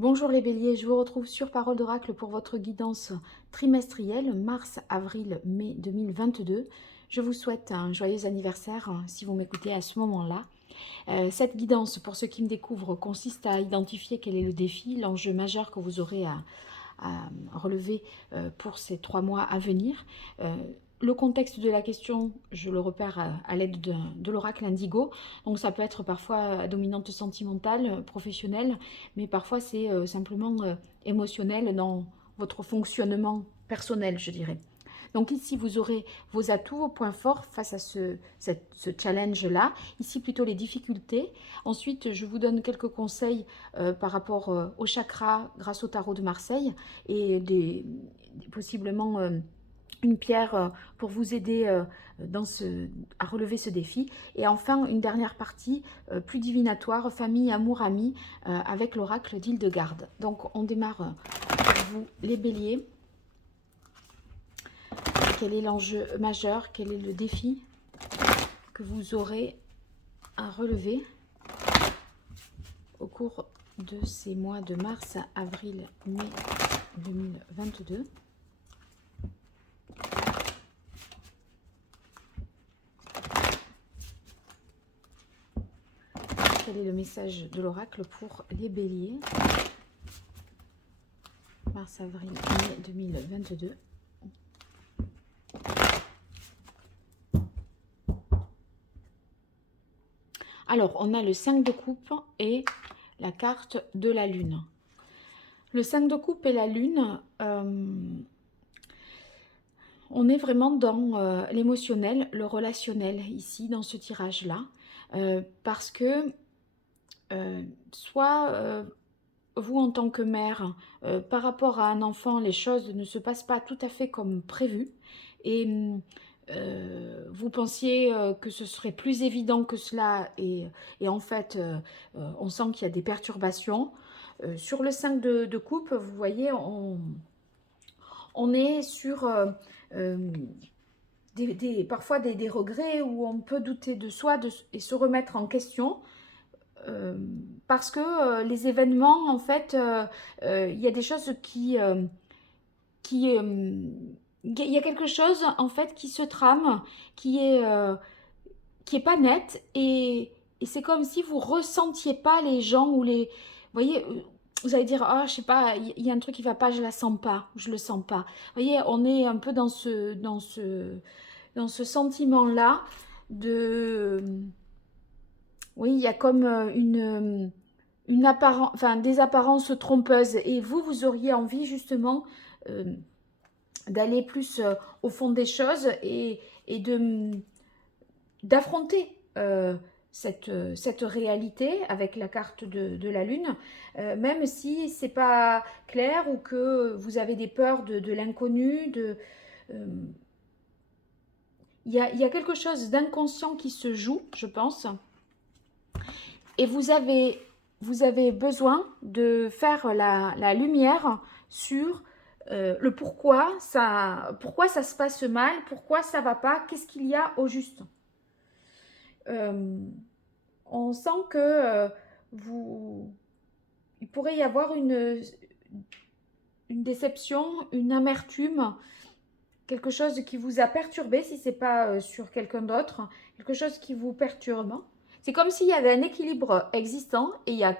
Bonjour les béliers, je vous retrouve sur Parole d'Oracle pour votre guidance trimestrielle, mars, avril, mai 2022. Je vous souhaite un joyeux anniversaire si vous m'écoutez à ce moment-là. Cette guidance, pour ceux qui me découvrent, consiste à identifier quel est le défi, l'enjeu majeur que vous aurez à relever pour ces 3 mois à venir. Le contexte de la question, je le repère à l'aide de l'oracle indigo. Donc ça peut être parfois à dominante sentimentale, professionnelle, mais parfois c'est simplement émotionnel dans votre fonctionnement personnel, je dirais. Donc ici, vous aurez vos atouts, vos points forts face à ce challenge-là. Ici, plutôt les difficultés. Ensuite, je vous donne quelques conseils par rapport au chakra grâce au tarot de Marseille et possiblement une pierre pour vous aider à relever ce défi. Et enfin, une dernière partie plus divinatoire, famille, amour, amis, avec l'oracle d'Hildegarde. Donc, on démarre pour vous, les béliers. Quel est l'enjeu majeur? Quel est le défi que vous aurez à relever au cours de ces mois de mars, avril, mai 2022? Quel est le message de l'oracle pour les béliers? Mars, avril, mai 2022. Alors, on a le 5 de coupe et la carte de la lune. Le 5 de coupe et la lune, on est vraiment dans l'émotionnel, le relationnel ici, dans ce tirage-là. Parce que soit vous, en tant que mère, par rapport à un enfant, les choses ne se passent pas tout à fait comme prévu. Et vous pensiez que ce serait plus évident que cela. Et en fait, on sent qu'il y a des perturbations. Sur le 5 de coupe, vous voyez, on est sur parfois des regrets où on peut douter de soi et se remettre en question. Parce que les événements, en fait, il y a des choses il y a quelque chose, en fait, qui se trame, qui est pas net, et c'est comme si vous ressentiez pas les gens ou les... Vous voyez, vous allez dire, ah, je sais pas, il y a un truc qui va pas, je la sens pas, je le sens pas. Vous voyez, on est un peu dans ce sentiment-là de... Oui, il y a comme des apparences trompeuses. Et vous auriez envie justement d'aller plus au fond des choses et d'affronter cette réalité avec la carte de la lune, même si c'est pas clair ou que vous avez des peurs de l'inconnu, il y a quelque chose d'inconscient qui se joue, je pense. Et vous avez besoin de faire la lumière sur le pourquoi ça se passe mal, pourquoi ça va pas, qu'est-ce qu'il y a au juste. On sent que il pourrait y avoir une déception, une amertume, quelque chose qui vous a perturbé, si c'est pas sur quelqu'un d'autre, quelque chose qui vous perturbe. C'est comme s'il y avait un équilibre existant et il y a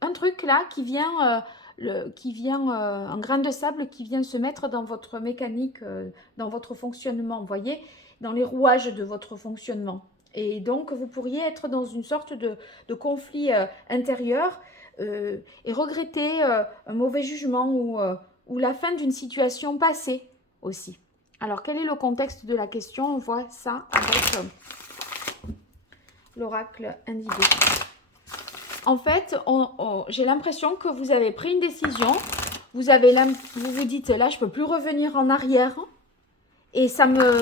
un truc là qui vient, un grain de sable qui vient se mettre dans votre mécanique, dans votre fonctionnement, vous voyez, dans les rouages de votre fonctionnement. Et donc, vous pourriez être dans une sorte de conflit intérieur et regretter un mauvais jugement ou la fin d'une situation passée aussi. Alors, quel est le contexte de la question? On voit ça avec l'oracle indigo. En fait, j'ai l'impression que vous avez pris une décision. Vous vous dites, là, je ne peux plus revenir en arrière. Et ça me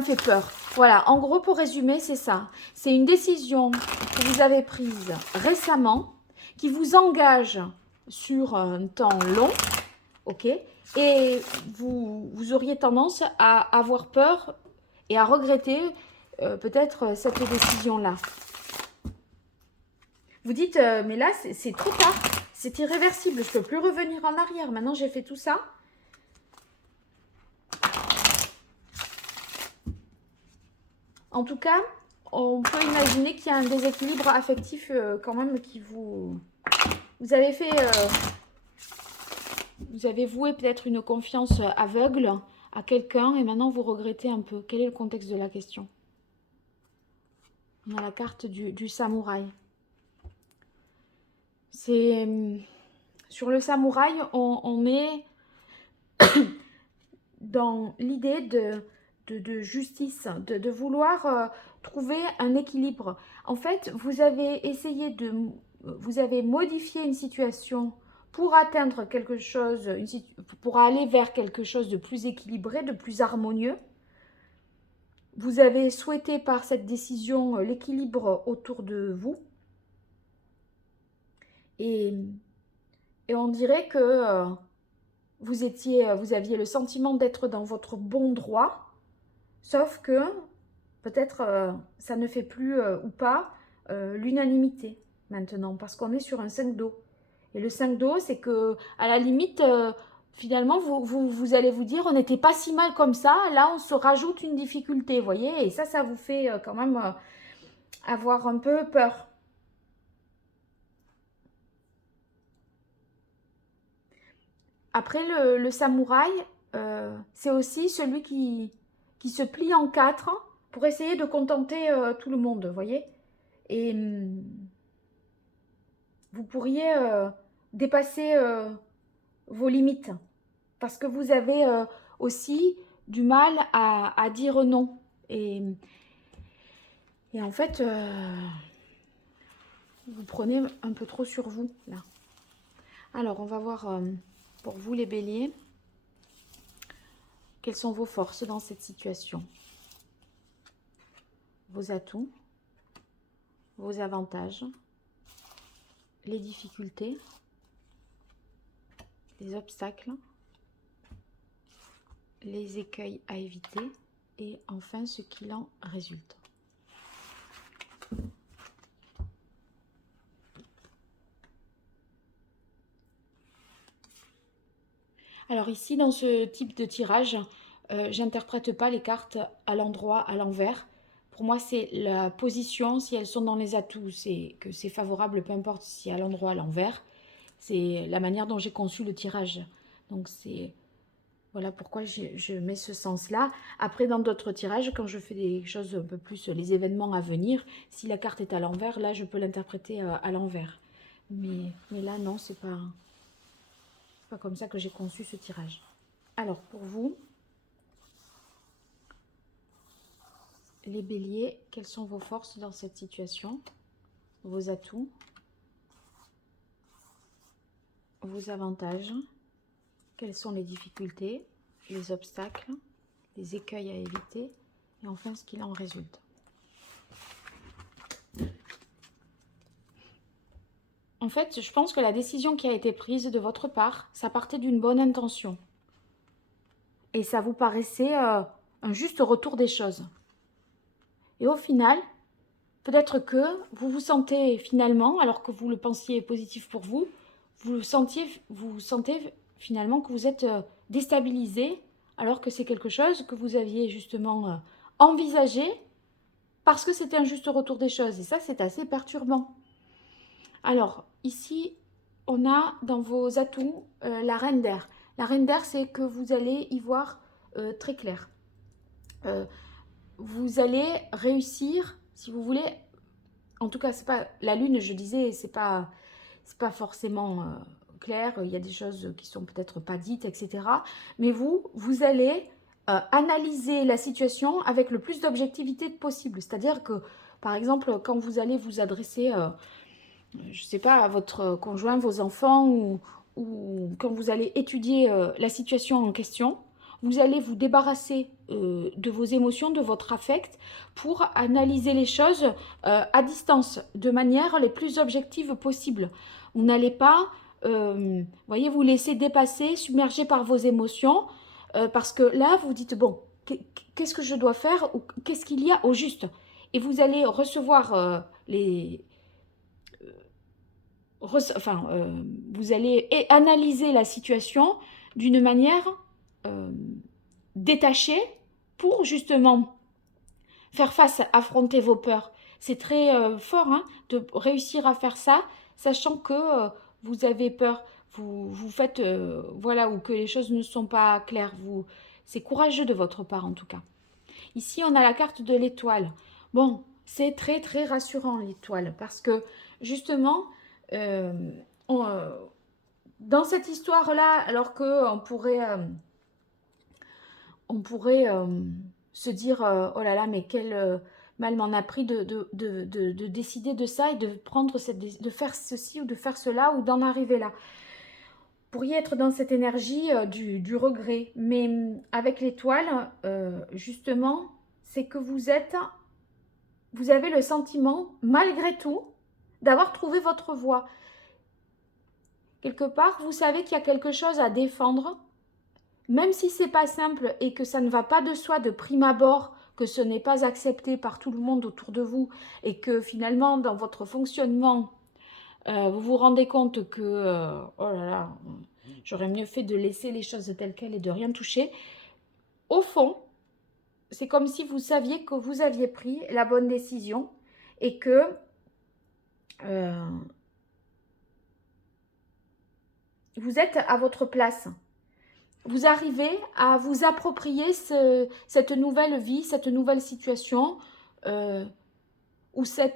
fait peur. Voilà, en gros, pour résumer, c'est ça. C'est une décision que vous avez prise récemment, qui vous engage sur un temps long, ok? Et vous auriez tendance à avoir peur et à regretter peut-être cette décision-là. Vous dites, mais là, c'est trop tard. c'est irréversible. Je ne peux plus revenir en arrière. Maintenant, j'ai fait tout ça. En tout cas, on peut imaginer qu'il y a un déséquilibre affectif quand même qui vous... Vous avez fait... vous avez voué peut-être une confiance aveugle à quelqu'un et maintenant vous regrettez un peu. Quel est le contexte de la question? On a la carte du samouraï. C'est... Sur le samouraï, on est dans l'idée de justice, de vouloir trouver un équilibre. En fait, vous avez essayé de... Vous avez modifié une situation pour atteindre quelque chose, pour aller vers quelque chose de plus équilibré, de plus harmonieux. Vous avez souhaité par cette décision l'équilibre autour de vous. Et on dirait que vous aviez le sentiment d'être dans votre bon droit, sauf que peut-être ça ne fait plus ou pas l'unanimité maintenant, parce qu'on est sur un 5 d'eau. Et le 5 d'eau, c'est que à la limite, finalement, vous allez vous dire, on n'était pas si mal comme ça, là on se rajoute une difficulté, vous voyez, et ça vous fait quand même avoir un peu peur. Après, le samouraï, c'est aussi celui qui se plie en quatre pour essayer de contenter tout le monde, vous voyez. Et vous pourriez dépasser vos limites parce que vous avez aussi du mal à dire non. Et en fait, vous prenez un peu trop sur vous, là. Alors, on va voir pour vous, les béliers, quelles sont vos forces dans cette situation? Vos atouts, vos avantages, les difficultés, les obstacles, les écueils à éviter et enfin ce qu'il en résulte. Alors ici, dans ce type de tirage, j'interprète pas les cartes à l'endroit, à l'envers. Pour moi, c'est la position. Si elles sont dans les atouts, c'est que c'est favorable, peu importe si à l'endroit, à l'envers. C'est la manière dont j'ai conçu le tirage. Donc c'est... Voilà pourquoi je mets ce sens-là. Après, dans d'autres tirages, quand je fais des choses un peu plus, les événements à venir, si la carte est à l'envers, là, je peux l'interpréter à l'envers. Mais là, non, c'est pas comme ça que j'ai conçu ce tirage. Alors, pour vous, les béliers, quelles sont vos forces dans cette situation? Vos atouts, vos avantages, quelles sont les difficultés, les obstacles, les écueils à éviter et enfin ce qu'il en résulte. En fait, je pense que la décision qui a été prise de votre part, ça partait d'une bonne intention. Et ça vous paraissait un juste retour des choses. Et au final, peut-être que vous vous sentez finalement, alors que vous le pensiez positif pour vous, vous sentez finalement que vous êtes déstabilisé, alors que c'est quelque chose que vous aviez justement envisagé, parce que c'était un juste retour des choses. Et ça, c'est assez perturbant. Alors, ici, on a dans vos atouts la reine d'air. La reine d'air, c'est que vous allez y voir très clair. Vous allez réussir, si vous voulez, en tout cas, c'est pas la lune, je disais, c'est pas forcément clair. Il y a des choses qui sont peut-être pas dites, etc. Mais vous allez analyser la situation avec le plus d'objectivité possible. C'est-à-dire que, par exemple, quand vous allez vous adresser, je ne sais pas, à votre conjoint, vos enfants, ou quand vous allez étudier la situation en question, vous allez vous débarrasser de vos émotions, de votre affect, pour analyser les choses à distance, de manière les plus objective possible. Vous n'allez pas, voyez, vous laisser dépasser, submerger par vos émotions, parce que là, vous dites, bon, qu'est-ce que je dois faire, ou qu'est-ce qu'il y a au juste? Et vous allez recevoir vous allez analyser la situation d'une manière détachée pour justement faire face, affronter vos peurs. C'est très fort hein, de réussir à faire ça, sachant que vous avez peur, vous faites, voilà, ou que les choses ne sont pas claires. C'est courageux de votre part en tout cas. Ici, on a la carte de l'étoile. Bon, c'est très très rassurant l'étoile, parce que justement, euh, on, euh, dans cette histoire-là, alors qu'on pourrait se dire oh là là, mais quel mal m'en a pris de décider de ça et de prendre de faire ceci ou de faire cela ou d'en arriver là. Vous pourriez être dans cette énergie du regret, mais avec l'étoile, justement, c'est que vous avez le sentiment, malgré tout, d'avoir trouvé votre voie. Quelque part, vous savez qu'il y a quelque chose à défendre, même si c'est pas simple et que ça ne va pas de soi de prime abord, que ce n'est pas accepté par tout le monde autour de vous et que finalement, dans votre fonctionnement, vous vous rendez compte que, oh là là, j'aurais mieux fait de laisser les choses telles quelles et de rien toucher. Au fond, c'est comme si vous saviez que vous aviez pris la bonne décision et que vous êtes à votre place. Vous arrivez à vous approprier cette nouvelle vie, cette nouvelle situation, ou ça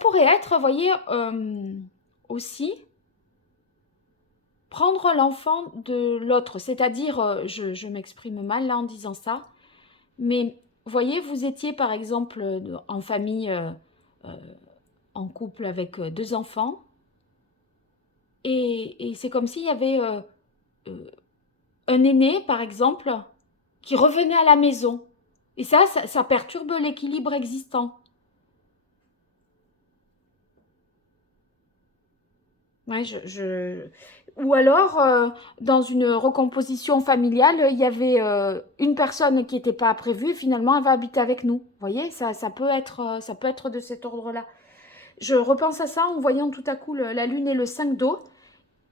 pourrait être, vous voyez, aussi prendre l'enfant de l'autre, c'est-à-dire, je m'exprime mal là en disant ça, mais vous voyez, vous étiez par exemple en famille, en couple avec 2 enfants, et c'est comme s'il y avait un aîné, par exemple, qui revenait à la maison. Et ça perturbe l'équilibre existant. Ouais, Ou alors, dans une recomposition familiale, il y avait une personne qui n'était pas prévue, finalement, elle va habiter avec nous. Vous voyez, ça peut être de cet ordre-là. Je repense à ça en voyant tout à coup la lune et le 5 d'eau.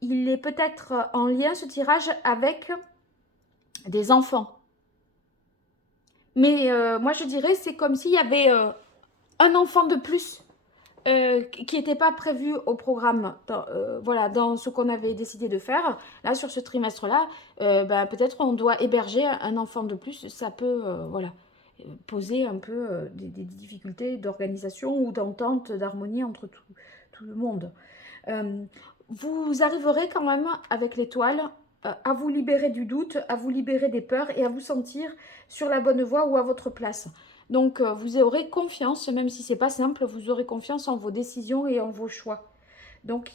Il est peut-être en lien, ce tirage, avec des enfants. Mais moi, je dirais, c'est comme s'il y avait un enfant de plus qui n'était pas prévu au programme, voilà, dans ce qu'on avait décidé de faire. Là, sur ce trimestre-là, peut-être on doit héberger un enfant de plus. Ça peut, voilà, poser un peu des difficultés d'organisation ou d'entente, d'harmonie entre tout le monde. Vous arriverez quand même avec l'étoile à vous libérer du doute, à vous libérer des peurs et à vous sentir sur la bonne voie ou à votre place. Donc vous aurez confiance, même si c'est pas simple, vous aurez confiance en vos décisions et en vos choix. Donc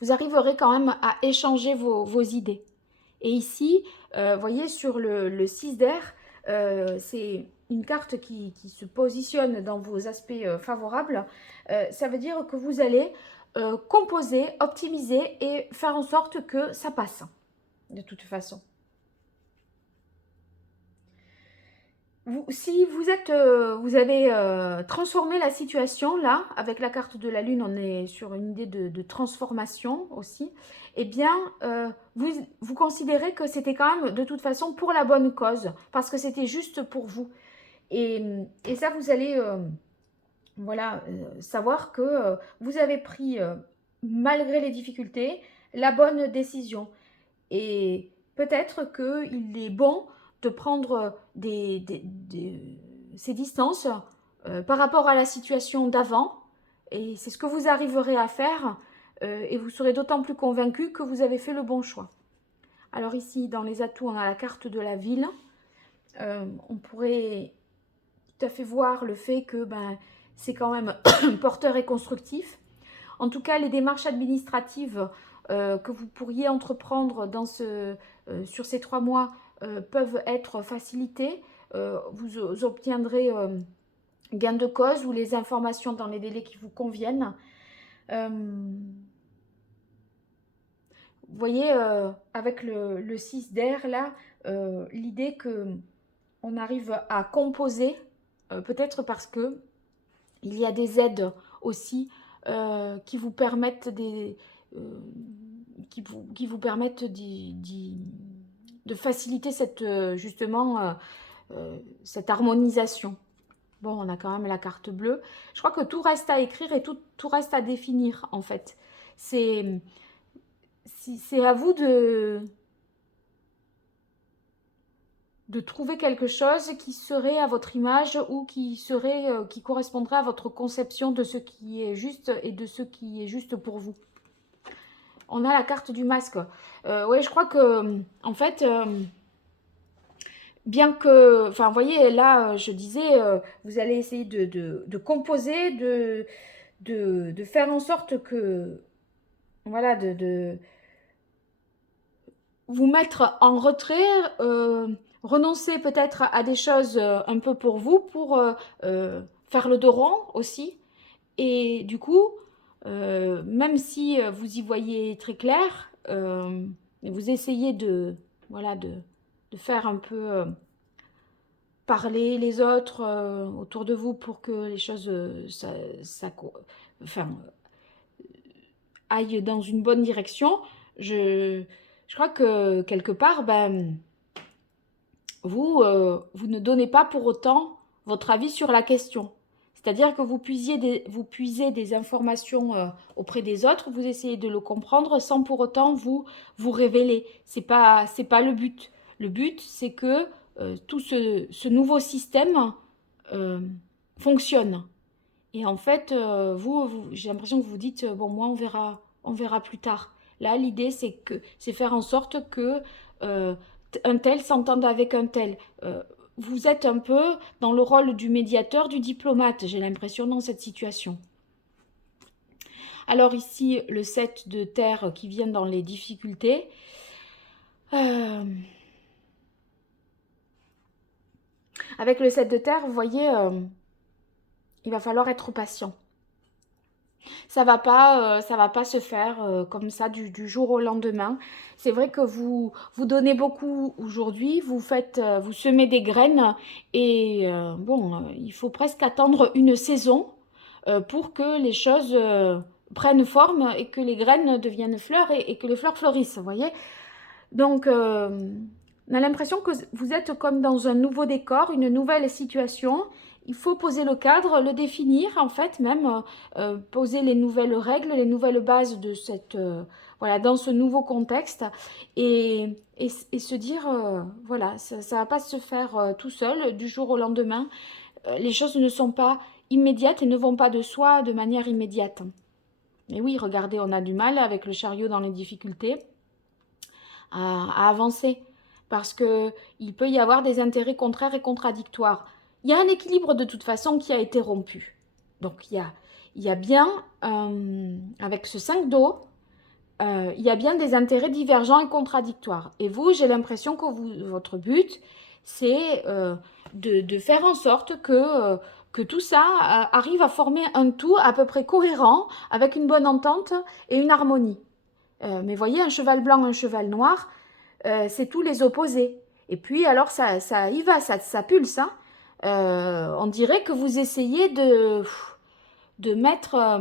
vous arriverez quand même à échanger vos idées. Et ici, vous voyez, sur le 6 d'air, c'est une carte qui se positionne dans vos aspects favorables. Ça veut dire que vous allez composer, optimiser et faire en sorte que ça passe, de toute façon. Si vous avez transformé la situation, là, avec la carte de la Lune, on est sur une idée de transformation aussi, eh bien, vous considérez que c'était quand même, de toute façon, pour la bonne cause, parce que c'était juste pour vous. Et ça, vous allez voilà, savoir que vous avez pris, malgré les difficultés, la bonne décision. Et peut-être qu'il est bon de prendre ces distances par rapport à la situation d'avant. Et c'est ce que vous arriverez à faire. Et vous serez d'autant plus convaincu que vous avez fait le bon choix. Alors ici, dans les atouts, on a la carte de la ville. On pourrait tout à fait voir le fait que c'est quand même porteur et constructif. En tout cas, les démarches administratives que vous pourriez entreprendre sur ces 3 mois peuvent être facilitées. Vous obtiendrez gain de cause ou les informations dans les délais qui vous conviennent. Vous voyez, avec le 6 d'air, là, l'idée qu'on arrive à composer, peut-être parce que Il y a des aides aussi qui vous permettent qui vous permettent de faciliter justement cette harmonisation. Bon, on a quand même la carte bleue. Je crois que tout reste à écrire et tout reste à définir, en fait. C'est à vous de trouver quelque chose qui serait à votre image ou qui correspondrait à votre conception de ce qui est juste et de ce qui est juste pour vous. On a la carte du masque. Oui, je crois que, en fait... bien que, enfin, vous voyez, là, je disais, vous allez essayer de composer, de faire en sorte que, voilà, de vous mettre en retrait, renoncer peut-être à des choses un peu pour vous, pour faire le dos rond aussi. Et du coup, même si vous y voyez très clair, vous essayez voilà, de faire un peu parler les autres autour de vous pour que les choses enfin, aillent dans une bonne direction. Je crois que quelque part, ben, vous ne donnez pas pour autant votre avis sur la question. C'est-à-dire que vous puisez des informations auprès des autres, vous essayez de le comprendre sans pour autant vous révéler. C'est pas le but. Le but, c'est que tout ce nouveau système fonctionne. Et en fait, j'ai l'impression que vous dites, bon, moi, on verra plus tard. Là, l'idée, c'est faire en sorte que un tel s'entende avec un tel. Vous êtes un peu dans le rôle du médiateur, du diplomate, j'ai l'impression, dans cette situation. Alors ici, le 7 de terre qui vient dans les difficultés. Avec le 7 de terre, vous voyez, il va falloir être patient. Ça va pas se faire comme ça du jour au lendemain. C'est vrai que vous donnez beaucoup aujourd'hui, vous semez des graines et bon, il faut presque attendre une saison pour que les choses prennent forme et que les graines deviennent fleurs et que les fleurs fleurissent, vous voyez. Donc, on a l'impression que vous êtes comme dans un nouveau décor, une nouvelle situation. Il faut poser le cadre, le définir, en fait, même poser les nouvelles règles, les nouvelles bases de voilà, dans ce nouveau contexte et se dire, voilà, ça ne va pas se faire tout seul du jour au lendemain. Les choses ne sont pas immédiates et ne vont pas de soi de manière immédiate. Et oui, regardez, on a du mal avec le chariot dans les difficultés à avancer parce qu'il peut y avoir des intérêts contraires et contradictoires. Il y a un équilibre de toute façon qui a été rompu. Donc il y a bien, avec ce 5 d'eau, il y a bien des intérêts divergents et contradictoires. Et vous, j'ai l'impression que votre but, c'est de faire en sorte que tout ça arrive à former un tout à peu près cohérent, avec une bonne entente et une harmonie. Mais voyez, un cheval blanc, un cheval noir, c'est tous les opposés. Et puis alors ça y va, ça pulse. Hein. On dirait que vous essayez de mettre,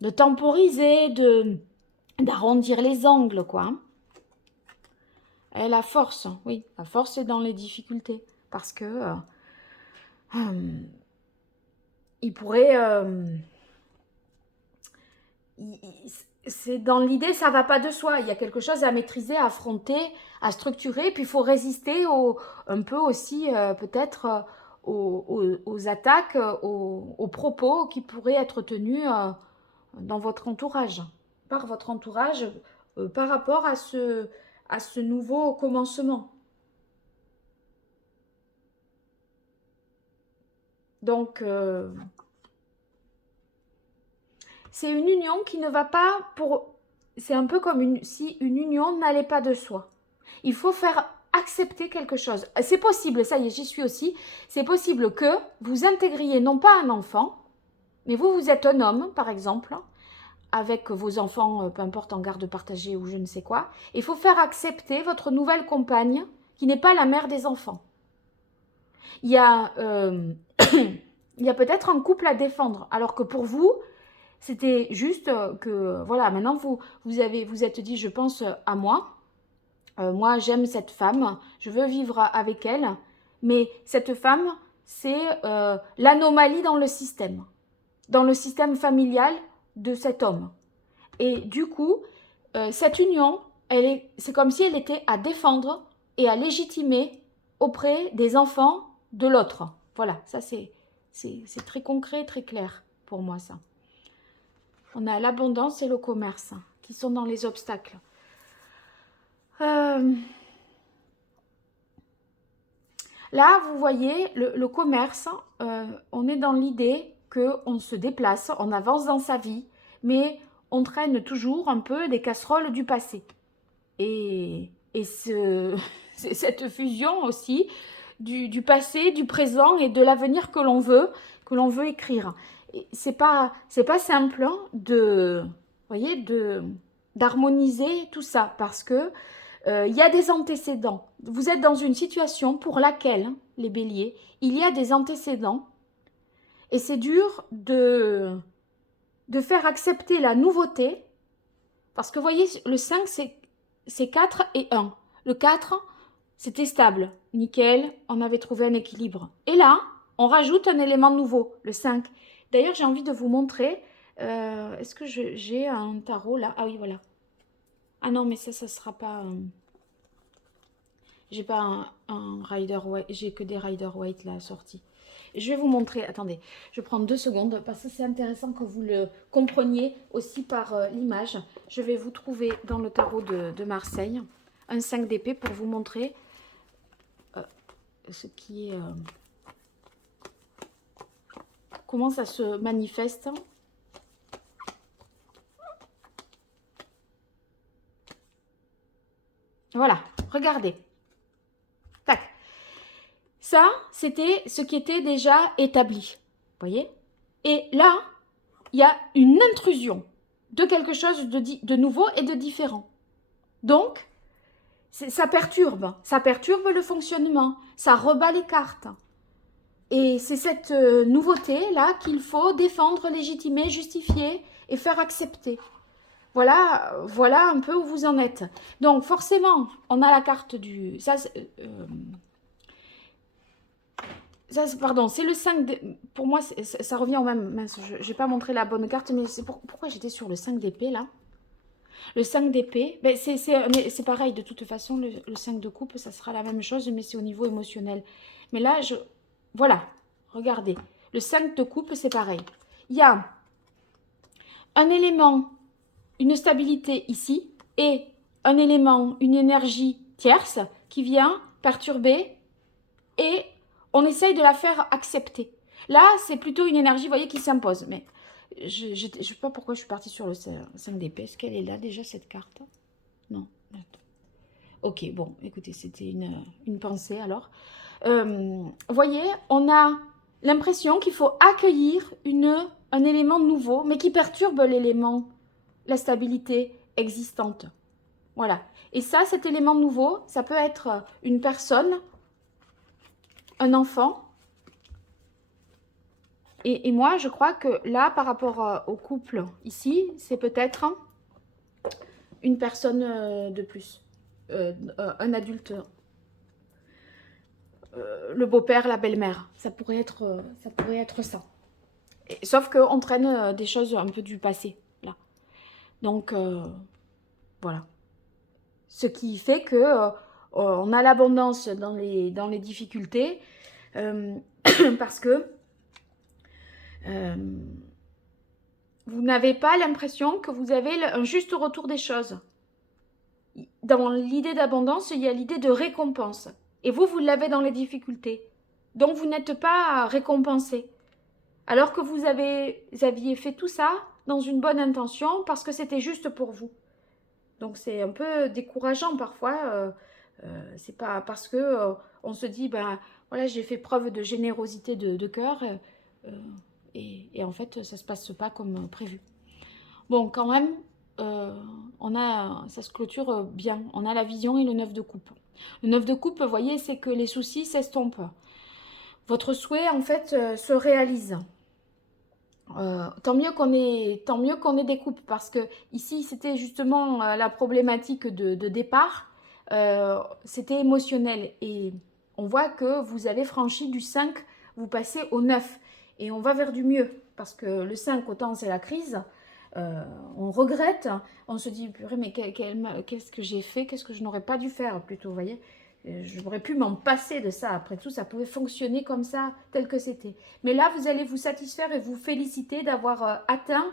de temporiser, d'arrondir les angles, quoi. Et la force, oui, la force est dans les difficultés. Parce que il pourrait... c'est dans l'idée, ça va pas de soi. Il y a quelque chose à maîtriser, à affronter, à structurer. Puis il faut résister un peu aussi, peut-être, aux attaques, aux propos qui pourraient être tenus dans votre entourage, par votre entourage, par rapport à ce nouveau commencement. Donc, c'est une union qui ne va pas pour... C'est un peu comme si une union n'allait pas de soi. Il faut faire accepter quelque chose. C'est possible, ça y est, j'y suis aussi. C'est possible que vous intégriez non pas un enfant, mais vous êtes un homme, par exemple, avec vos enfants, peu importe en garde partagée ou je ne sais quoi. Il faut faire accepter votre nouvelle compagne qui n'est pas la mère des enfants. Il y a il y a peut-être un couple à défendre. Alors que pour vous, c'était juste que, voilà, maintenant vous êtes dit, je pense à moi. Moi, j'aime cette femme, je veux vivre avec elle. Mais cette femme, c'est l'anomalie dans le système familial de cet homme. Et du coup, cette union, c'est comme si elle était à défendre et à légitimer auprès des enfants de l'autre. Voilà, ça c'est très concret, très clair pour moi ça. On a l'abondance et le commerce qui sont dans les obstacles. Là, vous voyez, le commerce, on est dans l'idée qu'on se déplace, on avance dans sa vie, mais on traîne toujours un peu des casseroles du passé. Et cette fusion aussi du passé, du présent et de l'avenir que l'on veut écrire. C'est pas simple hein, voyez, d'harmoniser tout ça parce que il y a des antécédents. Vous êtes dans une situation pour laquelle, les béliers, il y a des antécédents et c'est dur de faire accepter la nouveauté parce que vous voyez, le 5, c'est 4 et 1. Le 4, c'était stable, nickel, on avait trouvé un équilibre. Et là, on rajoute un élément nouveau, le 5. D'ailleurs, j'ai envie de vous montrer, est-ce que j'ai un tarot là? Ah oui, voilà. Ah non, mais ça sera pas... j'ai pas un Rider Waite, j'ai que des Rider Waite là sortis. Je vais vous montrer, attendez, je prends 2 secondes parce que c'est intéressant que vous le compreniez aussi par l'image. Je vais vous trouver dans le tarot de Marseille un 5 d'épée pour vous montrer ce qui est... comment ça se manifeste. Voilà, regardez. Tac. Ça, c'était ce qui était déjà établi. Vous voyez? Et là, il y a une intrusion de quelque chose de nouveau et de différent. Donc, ça perturbe le fonctionnement, ça rebat les cartes. Et c'est cette nouveauté-là qu'il faut défendre, légitimer, justifier et faire accepter. Voilà un peu où vous en êtes. Donc, forcément, on a la carte du... pardon, c'est le 5 d'épée. Pour moi, ça revient au même... Mince, je n'ai pas montré la bonne carte, mais c'est pourquoi j'étais sur le 5 d'épée, là. Le 5 d'épée, ben c'est pareil, de toute façon, le 5 de coupe, ça sera la même chose, mais c'est au niveau émotionnel. Mais là, voilà, regardez. Le 5 de coupe, c'est pareil. Il y a un élément, une stabilité ici, et un élément, une énergie tierce qui vient perturber, et on essaye de la faire accepter. Là, c'est plutôt une énergie, vous voyez, qui s'impose. Mais je ne sais pas pourquoi je suis partie sur le 5 d'épée. Est-ce qu'elle est là déjà, cette carte? Non. Ok, bon, écoutez, c'était une pensée alors. Voyez, on a l'impression qu'il faut accueillir un élément nouveau, mais qui perturbe l'élément, la stabilité existante. Voilà. Et ça, cet élément nouveau, ça peut être une personne, un enfant. Et moi, je crois que là, par rapport au couple ici, c'est peut-être une personne de plus. Un adulte. Le beau-père, la belle-mère. Ça pourrait être ça. Sauf qu'on traîne des choses un peu du passé, là. Donc, voilà. Ce qui fait que on a l'abondance dans les difficultés parce que vous n'avez pas l'impression que vous avez un juste retour des choses. Dans l'idée d'abondance, il y a l'idée de récompense. Et vous l'avez dans les difficultés. Donc, vous n'êtes pas récompensé. Alors que vous aviez fait tout ça dans une bonne intention parce que c'était juste pour vous. Donc, c'est un peu décourageant parfois. C'est pas parce que on se dit, ben voilà, j'ai fait preuve de générosité de cœur et en fait, ça se passe pas comme prévu. Bon, quand même, ça se clôture bien. On a la vision et le 9 de coupe. Le 9 de coupe, vous voyez, c'est que les soucis s'estompent. votre souhait en fait se réalise. Tant mieux qu'on ait des couples, parce que ici c'était justement la problématique de départ. C'était émotionnel et on voit que vous avez franchi du 5, vous passez au 9 et on va vers du mieux, parce que le 5 autant c'est la crise, on regrette, on se dit purée, mais qu'est-ce que j'ai fait, qu'est-ce que je n'aurais pas dû faire plutôt, vous voyez. J'aurais pu m'en passer de ça. Après tout, ça pouvait fonctionner comme ça, tel que c'était. Mais là, vous allez vous satisfaire et vous féliciter d'avoir atteint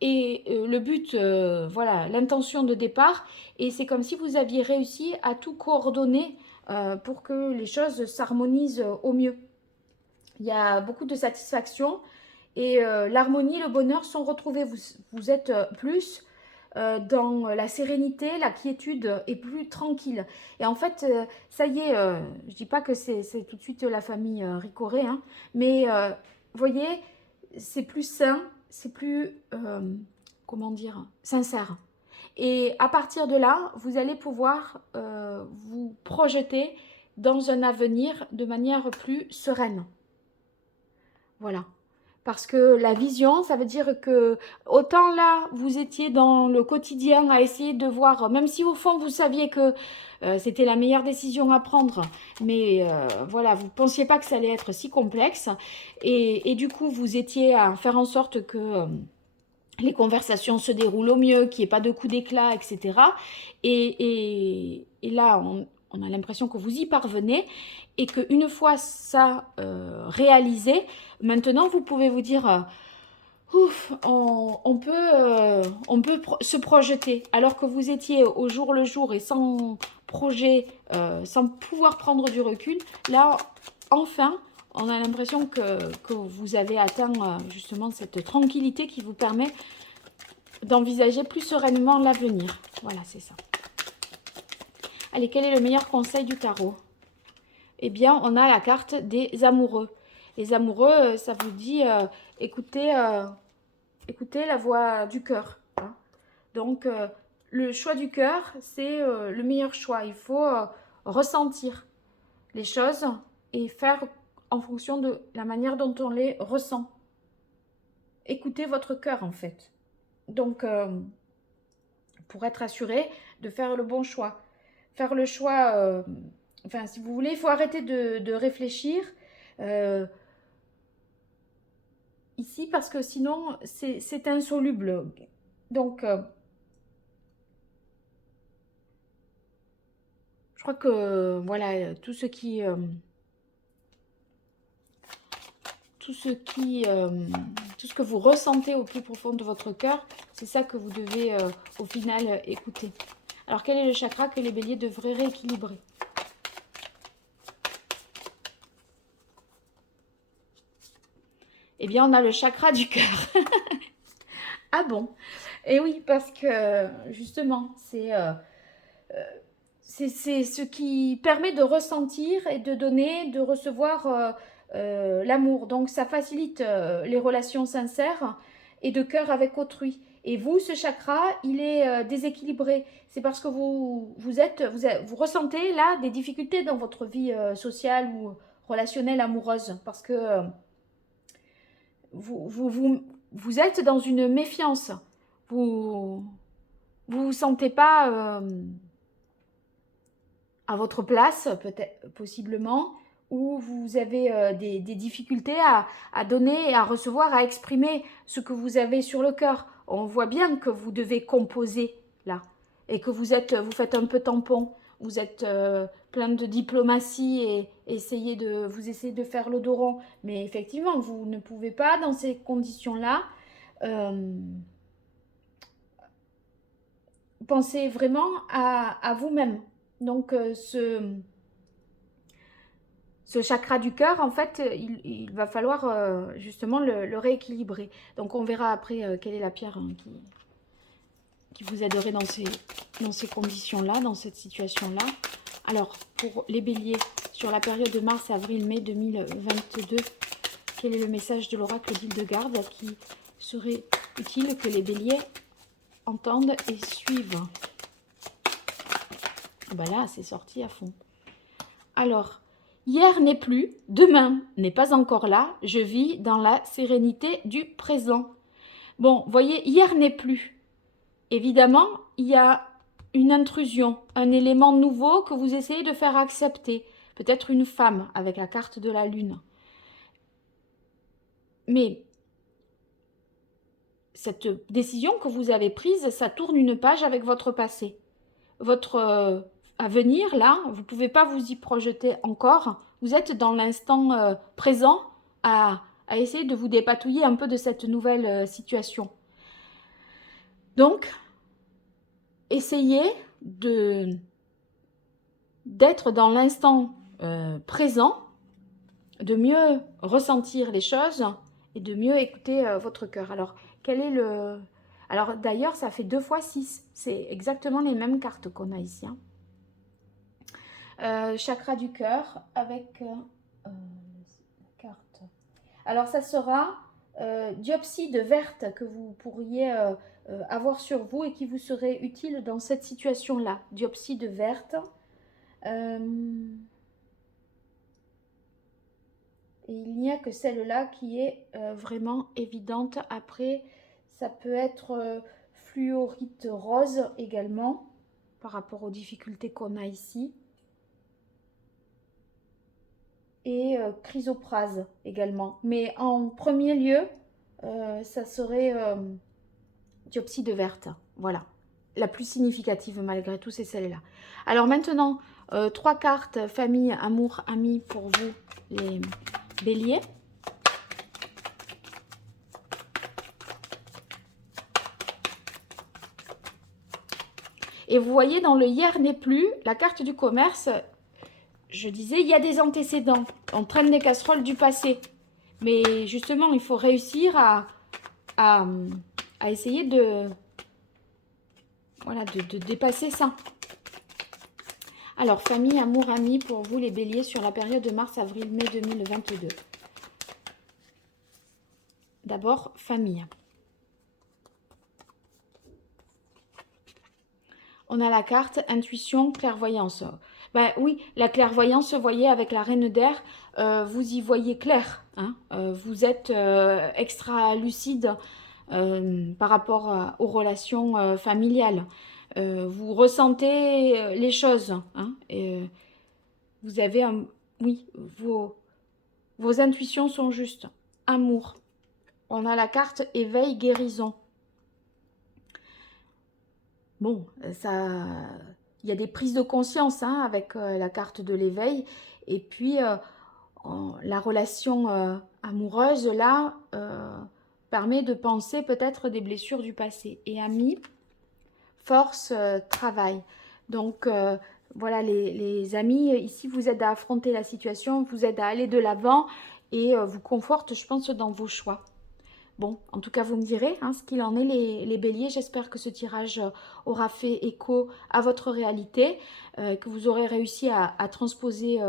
le but, voilà, l'intention de départ. Et c'est comme si vous aviez réussi à tout coordonner pour que les choses s'harmonisent au mieux. Il y a beaucoup de satisfaction et l'harmonie, le bonheur sont retrouvés. Vous êtes plus dans la sérénité, la quiétude et plus tranquille. Et en fait, ça y est, je ne dis pas que c'est tout de suite la famille Ricoré, hein, mais vous voyez, c'est plus sain, c'est plus, comment dire, sincère. Et à partir de là, vous allez pouvoir vous projeter dans un avenir de manière plus sereine. Voilà. Parce que la vision, ça veut dire que autant là, vous étiez dans le quotidien à essayer de voir, même si au fond, vous saviez que c'était la meilleure décision à prendre, mais voilà, vous ne pensiez pas que ça allait être si complexe. Et du coup, vous étiez à faire en sorte que les conversations se déroulent au mieux, qu'il n'y ait pas de coups d'éclat, etc. Et là, on a l'impression que vous y parvenez et qu'une fois ça réalisé, maintenant vous pouvez vous dire ouf, on peut se projeter. Alors que vous étiez au jour le jour et sans projet, sans pouvoir prendre du recul, là, enfin, on a l'impression que vous avez atteint justement cette tranquillité qui vous permet d'envisager plus sereinement l'avenir. Voilà, c'est ça. Allez, quel est le meilleur conseil du tarot? Eh bien, on a la carte des amoureux. Les amoureux, ça vous dit, écoutez la voix du cœur. Hein. Donc, le choix du cœur, c'est le meilleur choix. Il faut ressentir les choses et faire en fonction de la manière dont on les ressent. Écoutez votre cœur, en fait. Donc, pour être assuré de faire le bon choix. Faire le choix, enfin, si vous voulez, il faut arrêter de réfléchir ici, parce que sinon, c'est insoluble. Donc, je crois que, voilà, tout ce que vous ressentez au plus profond de votre cœur, c'est ça que vous devez au final écouter. Alors, quel est le chakra que les béliers devraient rééquilibrer? Eh bien, on a le chakra du cœur. Ah bon? Et oui, parce que justement, c'est ce qui permet de ressentir et de donner, de recevoir l'amour. Donc, ça facilite les relations sincères et de cœur avec autrui. Et vous, ce chakra, il est déséquilibré. C'est parce que vous ressentez là des difficultés dans votre vie sociale ou relationnelle amoureuse. Parce que vous êtes dans une méfiance. Vous vous sentez pas à votre place, peut-être, possiblement, où vous avez des difficultés à donner, à recevoir, à exprimer ce que vous avez sur le cœur. On voit bien que vous devez composer là et que vous faites un peu tampon. Vous êtes plein de diplomatie et essayez de faire le dos rond. Mais effectivement, vous ne pouvez pas, dans ces conditions-là, penser vraiment à vous-même. Donc, ce chakra du cœur, en fait, il va falloir justement le rééquilibrer. Donc, on verra après quelle est la pierre qui vous aiderait dans ces conditions-là, dans cette situation-là. Alors, pour les béliers, sur la période de mars, avril, mai 2022, quel est le message de l'oracle d'Hildegarde qui serait utile que les béliers entendent et suivent? Ben là, c'est sorti à fond. Alors, Hier n'est plus, demain n'est pas encore là, je vis dans la sérénité du présent. Bon, voyez, hier n'est plus. Évidemment, il y a une intrusion, un élément nouveau que vous essayez de faire accepter. Peut-être une femme avec la carte de la lune. Mais cette décision que vous avez prise, ça tourne une page avec votre passé. Votre avenir, là, vous ne pouvez pas vous y projeter encore. Vous êtes dans l'instant présent à essayer de vous dépatouiller un peu de cette nouvelle situation. Donc, essayez d'être dans l'instant présent, de mieux ressentir les choses et de mieux écouter votre cœur. Alors, quel est le... Alors, d'ailleurs, ça fait 2 fois 6. C'est exactement les mêmes cartes qu'on a ici. Hein. Chakra du cœur avec carte. Alors, ça sera diopside verte que vous pourriez avoir sur vous et qui vous serait utile dans cette situation-là. Diopside verte. Et il n'y a que celle-là qui est vraiment évidente. Après, ça peut être fluorite rose également, par rapport aux difficultés qu'on a ici. Et chrysoprase également. Mais en premier lieu, ça serait diopside verte. Voilà. La plus significative malgré tout, c'est celle-là. Alors maintenant, 3 cartes famille, amour, amis pour vous, les béliers. Et vous voyez, dans le hier n'est plus, la carte du commerce, je disais, il y a des antécédents. On traîne des casseroles du passé. Mais justement, il faut réussir à essayer de dépasser ça. Alors, famille, amour, amis, pour vous les béliers sur la période de mars, avril, mai 2022. D'abord, famille. On a la carte intuition, clairvoyance. Ben oui, la clairvoyance, vous voyez, avec la reine d'air, vous y voyez clair. Hein, vous êtes extra lucide par rapport aux relations familiales. Vous ressentez les choses. Hein, vous avez oui, vos intuitions sont justes. Amour. On a la carte éveil, guérison. Bon, ça, il y a des prises de conscience hein, avec la carte de l'éveil. Et puis, la relation amoureuse, là, permet de penser peut-être des blessures du passé. Et amis, force, travail. Donc, voilà, les amis, ici, vous aident à affronter la situation, vous aident à aller de l'avant et vous confortent, je pense, dans vos choix. Bon, en tout cas, vous me direz hein, ce qu'il en est, les béliers. J'espère que ce tirage aura fait écho à votre réalité, que vous aurez réussi à transposer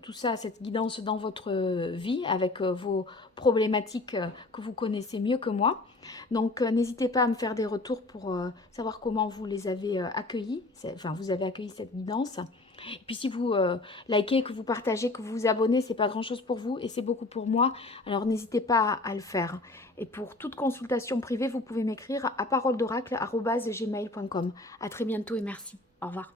tout ça, cette guidance dans votre vie, avec vos problématiques que vous connaissez mieux que moi. Donc, n'hésitez pas à me faire des retours pour savoir comment vous les avez accueillis, enfin, vous avez accueilli cette guidance. Et puis si vous likez, que vous partagez, que vous vous abonnez, c'est pas grand chose pour vous et c'est beaucoup pour moi. Alors n'hésitez pas à le faire. Et pour toute consultation privée, vous pouvez m'écrire à paroledoracle@gmail.com. À très bientôt et merci. Au revoir.